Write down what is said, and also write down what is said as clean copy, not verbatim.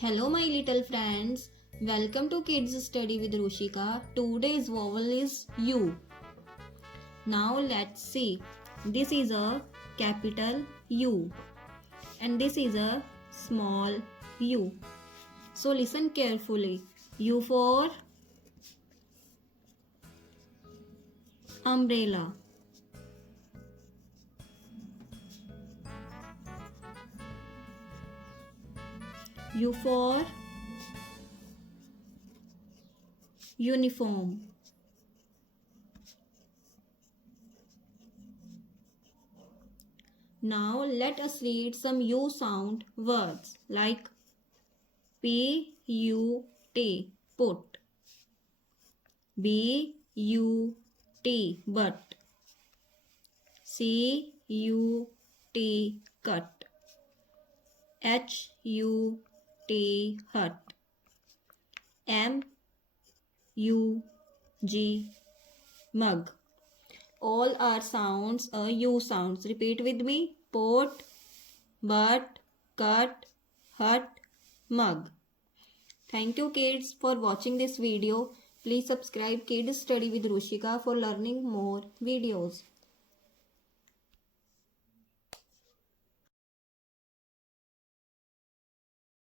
Hello my little friends, welcome to Kids Study with Rushikaa. Today's vowel is U. Now let's see. This is a capital U and this is a small u. So listen carefully. U for umbrella. U for uniform. Now let us read some U sound words like P-U-T, put, B-U-T, but, C-U-T, cut, H-U-T, hut, M-U-G, mug. All are sounds U sounds. Repeat with me. Pot, but, cut, hut, mug. Thank you kids for watching this video. Please subscribe Kids Study with Rushikaa for learning more videos.